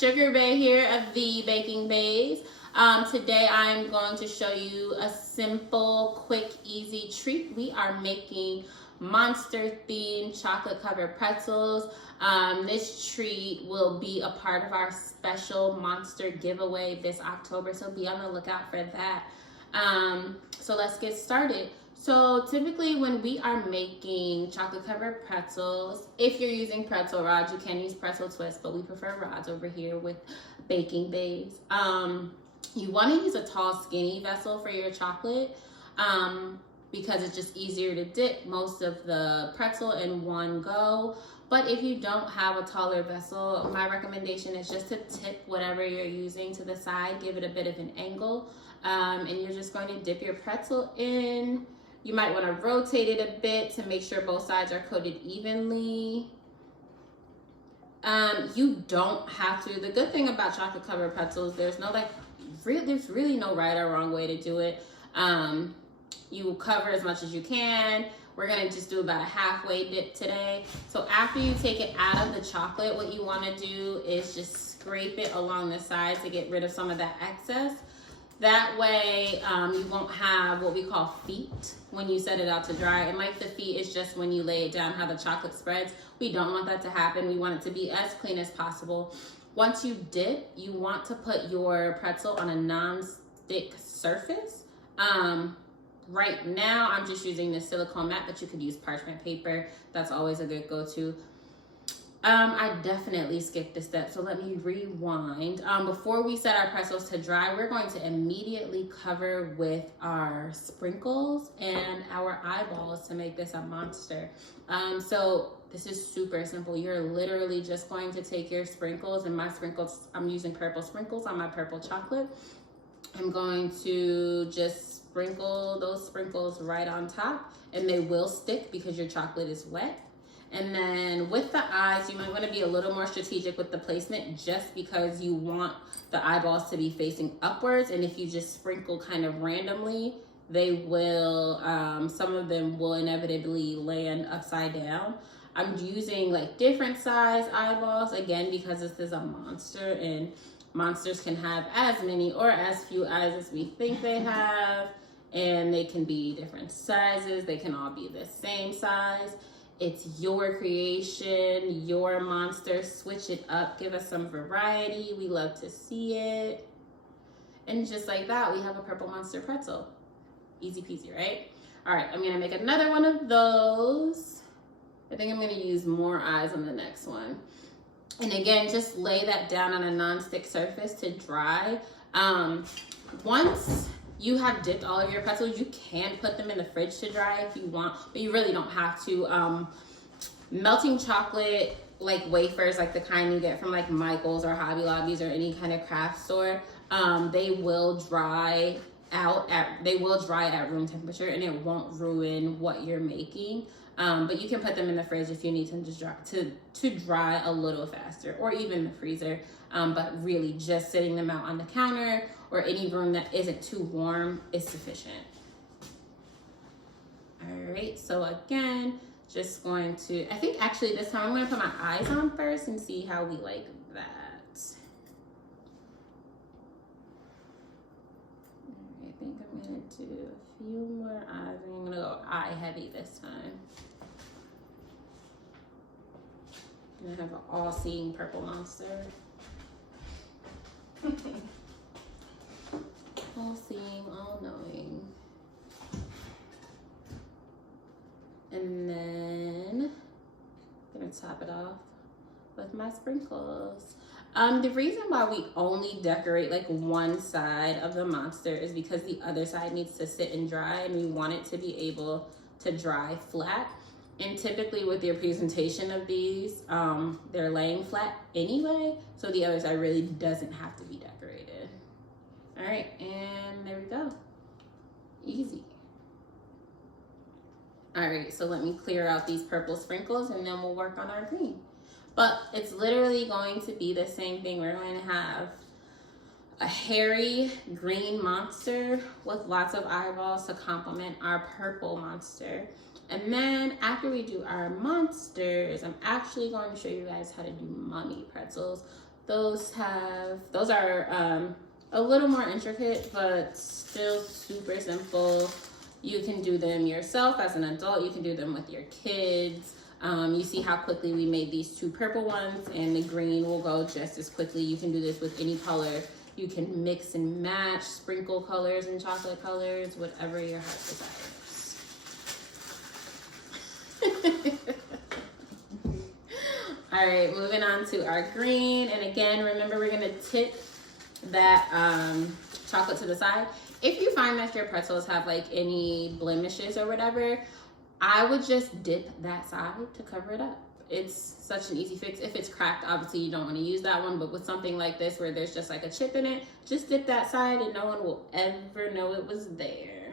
Sugar Bae here of the Baking Baes. Today I'm going to show you a simple, quick, easy treat. We are making monster themed chocolate covered pretzels. This treat will be a part of our special monster giveaway this October, so be on the lookout for that. So let's get started. So typically when we are making chocolate covered pretzels, if you're using pretzel rods, you can use pretzel twists, but we prefer rods over here with Baking Baes. You want to use a tall, skinny vessel for your chocolate because it's just easier to dip most of the pretzel in one go. But if you don't have a taller vessel, my recommendation is just to tip whatever you're using to the side, give it a bit of an angle, and you're just going to dip your pretzel in. You might want to rotate it a bit to make sure both sides are coated evenly. You don't have to. The good thing about chocolate covered pretzels, there's really no right or wrong way to do it. You will cover as much as you can. We're gonna just do about a halfway dip today. So after you take it out of the chocolate, what you want to do is just scrape it along the sides to get rid of some of that excess. That way you won't have what we call feet when you set it out to dry. And like the feet is just when you lay it down how the chocolate spreads. We don't want that to happen. We want it to be as clean as possible. Once you dip, you want to put your pretzel on a non-stick surface. Right now I'm just using this silicone mat, but you could use parchment paper. That's always a good go-to. I definitely skipped a step, so let me rewind. Before we set our pretzels to dry, we're going to immediately cover with our sprinkles and our eyeballs to make this a monster. So this is super simple. You're literally just going to take your sprinkles, and my sprinkles, I'm using purple sprinkles on my purple chocolate. I'm going to just sprinkle those sprinkles right on top, and they will stick because your chocolate is wet. And then with the eyes, you might want to be a little more strategic with the placement just because you want the eyeballs to be facing upwards. And if you just sprinkle kind of randomly, they will, some of them will inevitably land upside down. I'm using like different size eyeballs, again, because this is a monster and monsters can have as many or as few eyes as we think they have. And they can be different sizes. They can all be the same size. It's your creation, your monster. Switch it up, give us some variety. We love to see it. And just like that, we have a purple monster pretzel. Easy peasy, right? All right, I'm gonna make another one of those. I think I'm gonna use more eyes on the next one. And again, just lay that down on a non-stick surface to dry. Once you have dipped all of your pretzels, you can put them in the fridge to dry if you want, but you really don't have to. Melting chocolate, like wafers, like the kind you get from like Michael's or Hobby Lobbies or any kind of craft store, they will dry at room temperature and it won't ruin what you're making. But you can put them in the fridge if you need them to dry a little faster, or even the freezer. But really just sitting them out on the counter or any room that isn't too warm is sufficient. All right, so again, just going to, I think actually this time I'm gonna put my eyes on first and see how we like that. All right, I think I'm gonna do a few more eyes. I'm gonna go eye heavy this time. I'm gonna have an all-seeing purple monster. All seeing, all knowing. And then I'm gonna top it off with my sprinkles. The reason why we only decorate like one side of the monster is because the other side needs to sit and dry, and we want it to be able to dry flat. And typically with your presentation of these, they're laying flat anyway, so the other side really doesn't have to be decorated. All right, and there we go. Easy. All right, so let me clear out these purple sprinkles and then we'll work on our green. But it's literally going to be the same thing. We're going to have a hairy green monster with lots of eyeballs to complement our purple monster. And then after we do our monsters, I'm actually going to show you guys how to do mummy pretzels. those are a little more intricate, but still super simple. You can do them yourself as an adult. You can do them with your kids. You see how quickly we made these 2 purple ones, and the green will go just as quickly. You can do this with any color. You can mix and match, sprinkle colors and chocolate colors, whatever your heart desires. All right, moving on to our green. And again, remember, we're gonna tip that chocolate to the side. If you find that your pretzels have like any blemishes or whatever, I would just dip that side to cover it up. It's such an easy fix. If it's cracked, obviously you don't want to use that one, but with something like this where there's just like a chip in it, just dip that side and no one will ever know it was there.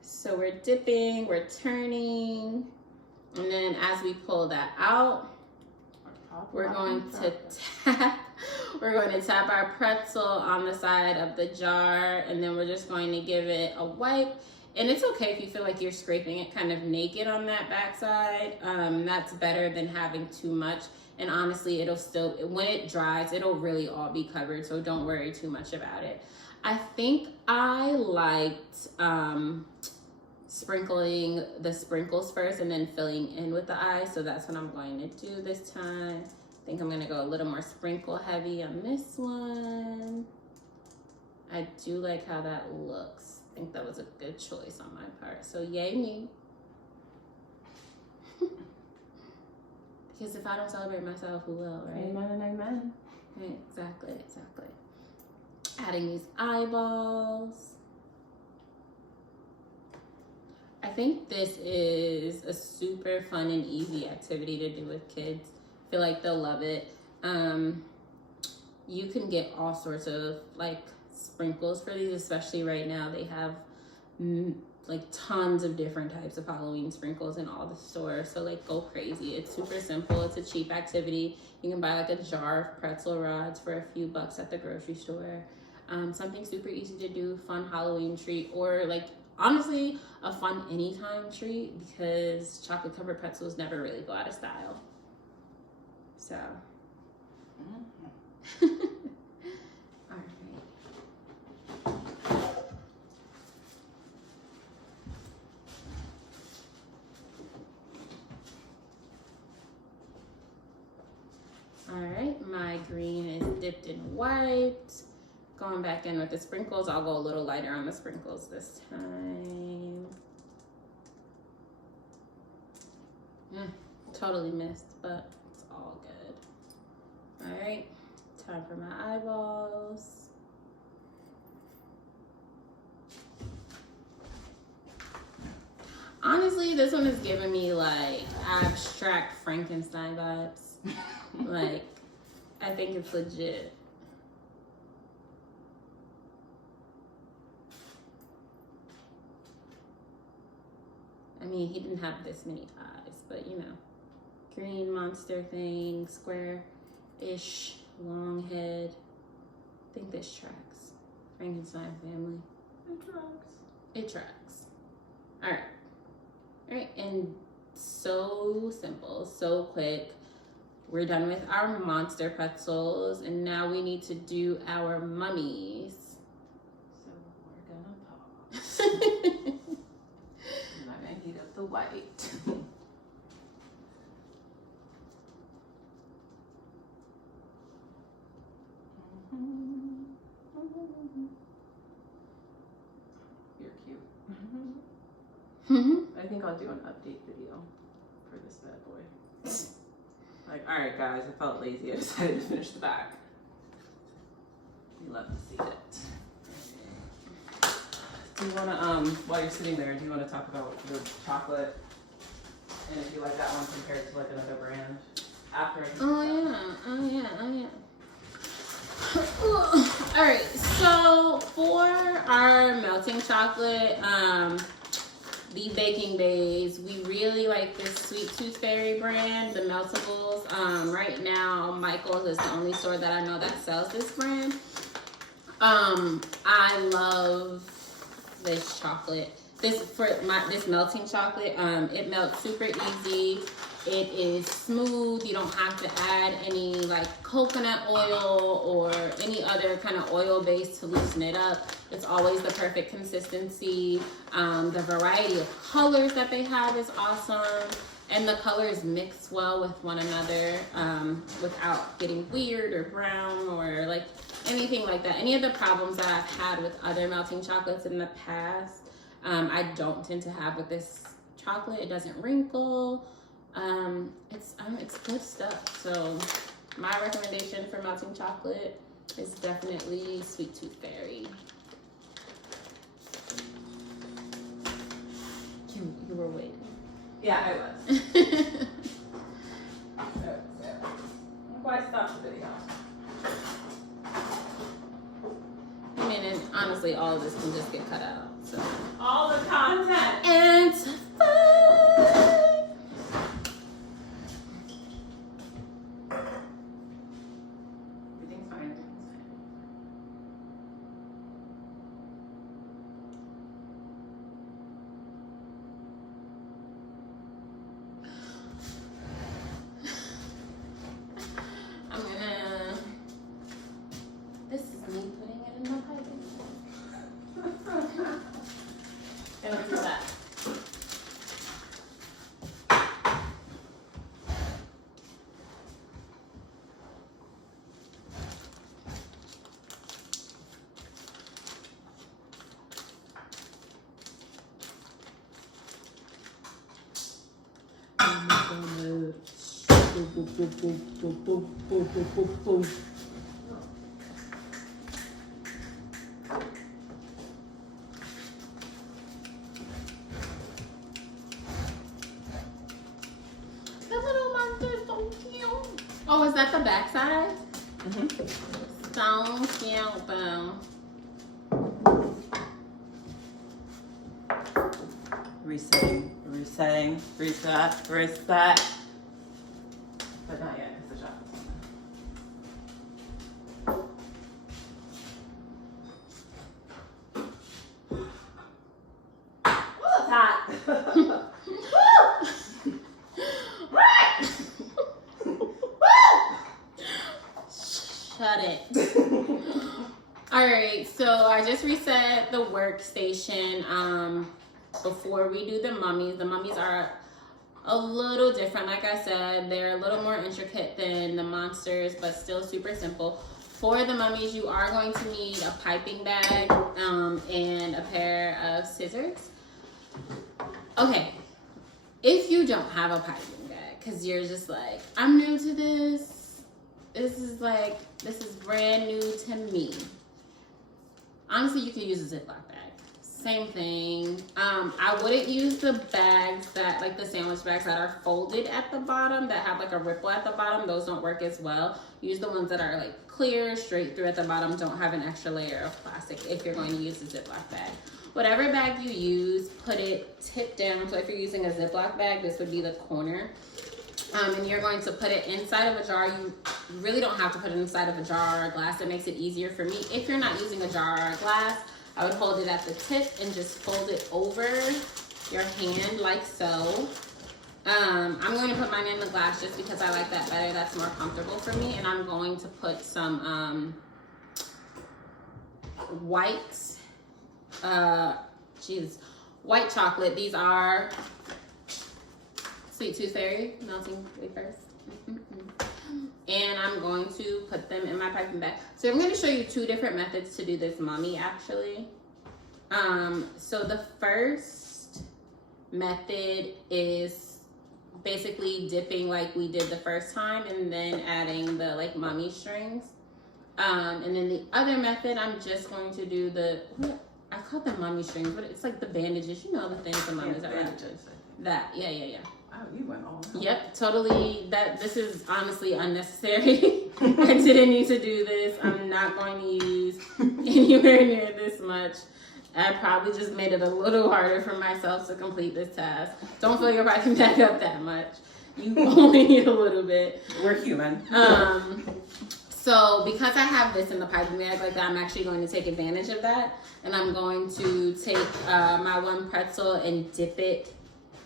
So we're dipping, we're turning, and then as we pull that out, we're going to tap our pretzel on the side of the jar, and then we're just going to give it a wipe. And it's okay if you feel like you're scraping it kind of naked on that backside. That's better than having too much. And honestly, it'll still, when it dries, it'll really all be covered. So don't worry too much about it. I think I liked sprinkling the sprinkles first and then filling in with the ice. So that's what I'm going to do this time. I think I'm gonna go a little more sprinkle heavy on this one. I do like how that looks. I think that was a good choice on my part. So yay me. Because if I don't celebrate myself, who will, right? Amen and amen. Right, exactly. Adding these eyeballs. I think this is a super fun and easy activity to do with kids. I feel like they'll love it. You can get all sorts of like sprinkles for these, especially right now. They have like tons of different types of Halloween sprinkles in all the stores, so like go crazy. It's super simple. It's a cheap activity. You can buy like a jar of Pretzel Rods for a few bucks at the grocery store. Something super easy to do, fun Halloween treat, or like honestly a fun anytime treat, because chocolate covered pretzels never really go out of style. So all right, my green is dipped and wiped. Going back in with the sprinkles. I'll go a little lighter on the sprinkles this time. Totally missed, but it's all good. All right, time for my eyeballs. Honestly, this one is giving me like abstract Frankenstein vibes. Like, I think it's legit. I mean, he didn't have this many eyes, but you know, green monster thing, square-ish, long head. I think this tracks. Frankenstein family. It tracks. It tracks. All right. All right, and so simple, so quick. We're done with our monster pretzels, and now we need to do our mummies. So we're gonna pause. I'm gonna heat up the white. You're cute. I think I'll do an update video for this bad boy. Like, all right, guys, I felt lazy. I decided to finish the back. We love to see it. Do you want to, while you're sitting there, do you want to talk about the chocolate and if you like that one compared to like another brand? After I Oh yeah. All right, so for our melting chocolate, the Baking Baes, we really like this Sweet Tooth Fairy brand, the meltables. Right now, Michael's is the only store that I know that sells this brand. I love this chocolate. This melting chocolate. It melts super easy. It is smooth. You don't have to add any like coconut oil or any other kind of oil base to loosen it up. It's always the perfect consistency. The variety of colors that they have is awesome. And the colors mix well with one another without getting weird or brown or like anything like that. Any of the problems that I've had with other melting chocolates in the past, I don't tend to have with this chocolate. It doesn't wrinkle. It's good stuff. So my recommendation for melting chocolate is definitely Sweet Tooth Fairy. You were waiting. Yeah, I was. Why stop the video? I mean, and honestly, all of this can just get cut out. So All the content. and fun. Everything's fine. Everything's fine. This is me putting it in my piping. Gonna do that. The little monster is so cute. Oh, is that the backside? So cute, though. Resetting, reset. But not yet, because the chocolate's on there. Ooh, it's hot. Shut it. All right, so I just reset the workstation before we do the mummies. The mummies are a little different. Like I said, they're a little more intricate than the monsters, but still super simple. For the mummies, you are going to need a piping bag and a pair of scissors. Okay, if you don't have a piping bag, because you're just like, I'm new to this, this is brand new to me. Honestly, you can use a Ziploc bag. Same thing. I wouldn't use the bags that, like the sandwich bags that are folded at the bottom, that have like a ripple at the bottom. Those don't work as well. Use the ones that are like clear, straight through at the bottom, don't have an extra layer of plastic if you're going to use a Ziploc bag. Whatever bag you use, put it tip down. So if you're using a Ziploc bag, this would be the corner. And you're going to put it inside of a jar. You really don't have to put it inside of a jar or glass. It makes it easier for me. If you're not using a jar or a glass, I would hold it at the tip and just fold it over your hand like so. I'm going to put mine in the glass just because I like that better. That's more comfortable for me. And I'm going to put some white chocolate. These are Sweet Tooth Fairy melting wafers. And I'm going to put them in my piping bag. So I'm going to show you two different methods to do this mummy actually. So the first method is basically dipping like we did the first time and then adding the like mummy strings. And then the other method, I'm just going to do I call them mummy strings, but it's like the bandages, you know, the things the mummies are wrapped in. That, yeah. Wow, you went all out. Yep, totally. This is honestly unnecessary. I didn't need to do this. I'm not going to use anywhere near this much. I probably just made it a little harder for myself to complete this task. Don't fill your piping bag up that much. You only need a little bit. We're human. So because I have this in the piping bag like that, I'm actually going to take advantage of that. And I'm going to take my one pretzel and dip it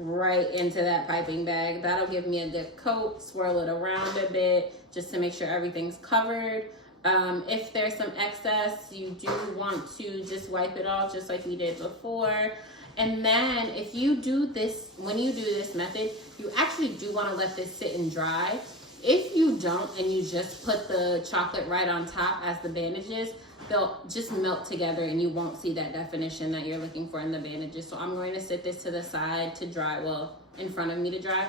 right into that piping bag. That'll give me a good coat, swirl it around a bit just to make sure everything's covered. If there's some excess, you do want to just wipe it off just like we did before. And then if you do this, when you do this method, you actually do want to let this sit and dry. If you don't and you just put the chocolate right on top as the bandages, they'll just melt together and you won't see that definition that you're looking for in the bandages. So I'm going to sit this to the side to dry, well, in front of me to dry.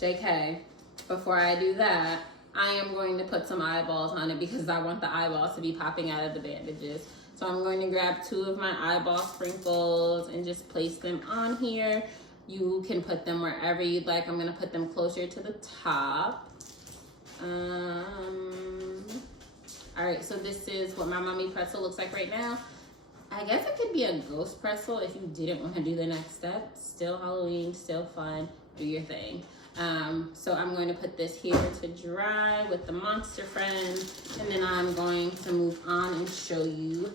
JK, before I do that, I am going to put some eyeballs on it because I want the eyeballs to be popping out of the bandages. So I'm going to grab 2 of my eyeball sprinkles and just place them on here. You can put them wherever you'd like. I'm gonna put them closer to the top. All right, so this is what my mommy pretzel looks like right now. I guess it could be a ghost pretzel if you didn't want to do the next step. Still Halloween, still fun, do your thing. So I'm going to put this here to dry with the monster friend, and then I'm going to move on and show you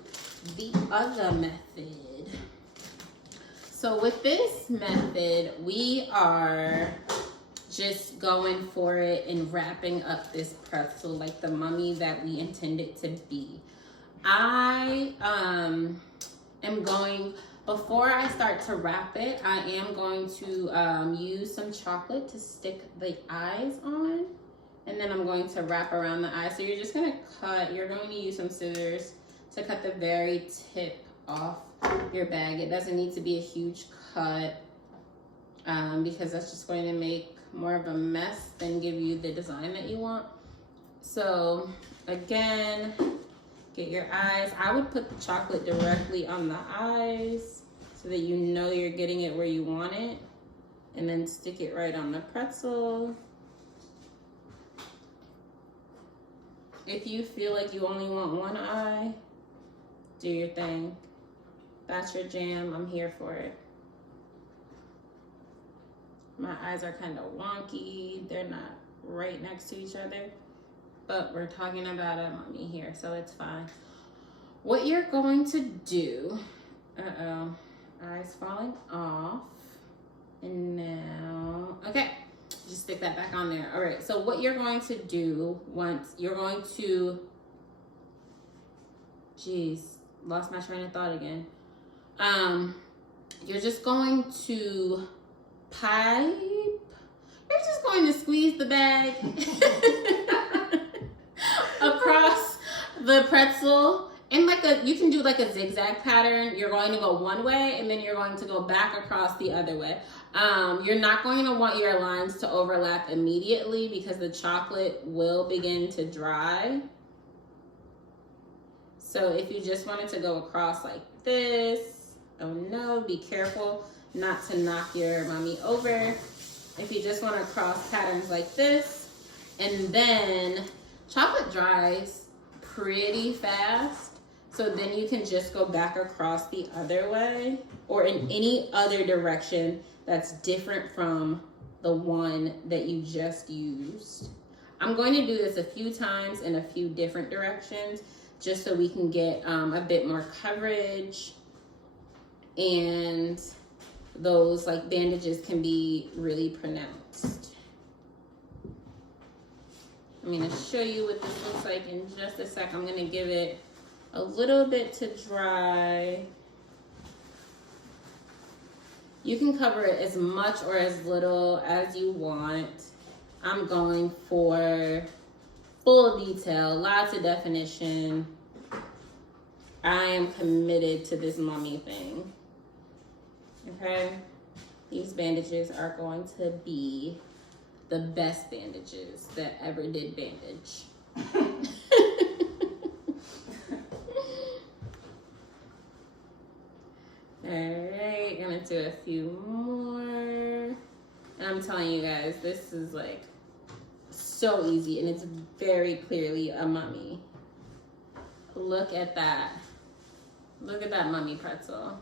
the other method. So with this method, we are just going for it and wrapping up this pretzel like the mummy that we intend it to be. I am going, before I start to wrap it, I am going to use some chocolate to stick the eyes on, and then I'm going to wrap around the eyes. So you're just gonna cut, you're going to use some scissors to cut the very tip off your bag. It doesn't need to be a huge cut because that's just going to make more of a mess than give you the design that you want. So again, get your eyes. I would put the chocolate directly on the eyes so that you know you're getting it where you want it, and then stick it right on the pretzel. If you feel like you only want one eye, do your thing. That's your jam. I'm here for it. My eyes are kind of wonky. They're not right next to each other, but we're talking about a mummy here, so it's fine. What you're going to do, eyes falling off, and now, okay, just stick that back on there. All right, so what you're going to do once, you're going to, lost my train of thought again. You're just going to you're just going to squeeze the bag across the pretzel, and you can do like a zigzag pattern. You're going to go one way and then you're going to go back across the other way. You're not going to want your lines to overlap immediately because the chocolate will begin to dry. So if you just wanted to go across like this, oh no, be careful not to knock your mummy over. If you just want to cross patterns like this, and then chocolate dries pretty fast, so then you can just go back across the other way or in any other direction that's different from the one that you just used. I'm going to do this a few times in a few different directions just so we can get a bit more coverage, and those like bandages can be really pronounced. I'm gonna show you what this looks like in just a sec. I'm gonna give it a little bit to dry. You can cover it as much or as little as you want. I'm going for full detail, lots of definition. I am committed to this mummy thing. Okay, these bandages are going to be the best bandages that ever did bandage. All right, gonna do a few more. And I'm telling you guys, this is like so easy, and it's very clearly a mummy. Look at that. Look at that mummy pretzel.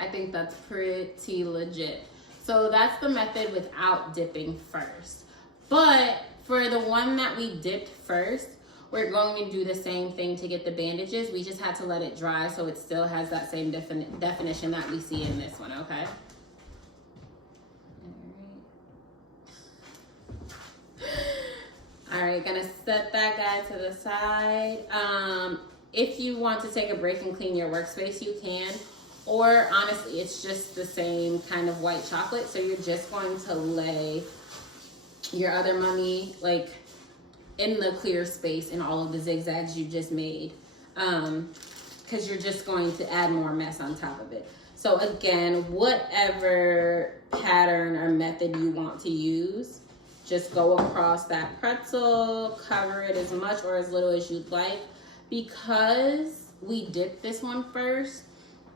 I think that's pretty legit. So that's the method without dipping first. But for the one that we dipped first, we're going to do the same thing to get the bandages. We just had to let it dry so it still has that same definition that we see in this one, okay? All right, gonna set that guy to the side. If you want to take a break and clean your workspace, you can. Or honestly, it's just the same kind of white chocolate. So you're just going to lay your other mummy like in the clear space in all of the zigzags you just made. Because you're just going to add more mess on top of it. So again, whatever pattern or method you want to use, just go across that pretzel, cover it as much or as little as you'd like. Because we dipped this one first,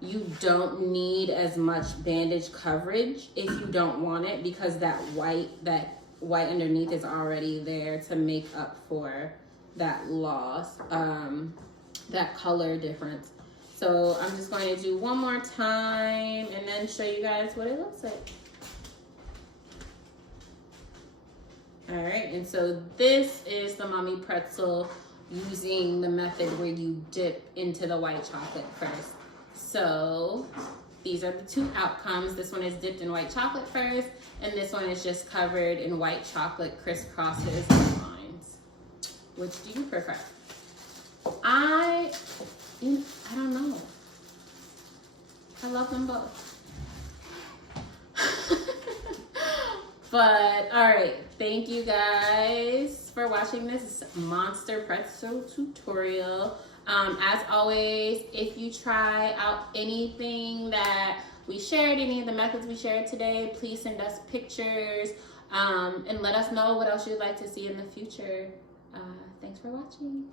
you don't need as much bandage coverage if you don't want it, because that white underneath is already there to make up for that loss, that color difference. So I'm just going to do one more time and then show you guys what it looks like. All right, and so this is the mummy pretzel using the method where you dip into the white chocolate first. So these are the two outcomes. This one is dipped in white chocolate first, and this one is just covered in white chocolate crisscrosses and lines. Which do you prefer? I don't know. I love them both. But all right, thank you guys for watching this monster pretzel tutorial. As always, if you try out anything that we shared, any of the methods we shared today, please send us pictures and let us know what else you'd like to see in the future. Thanks for watching.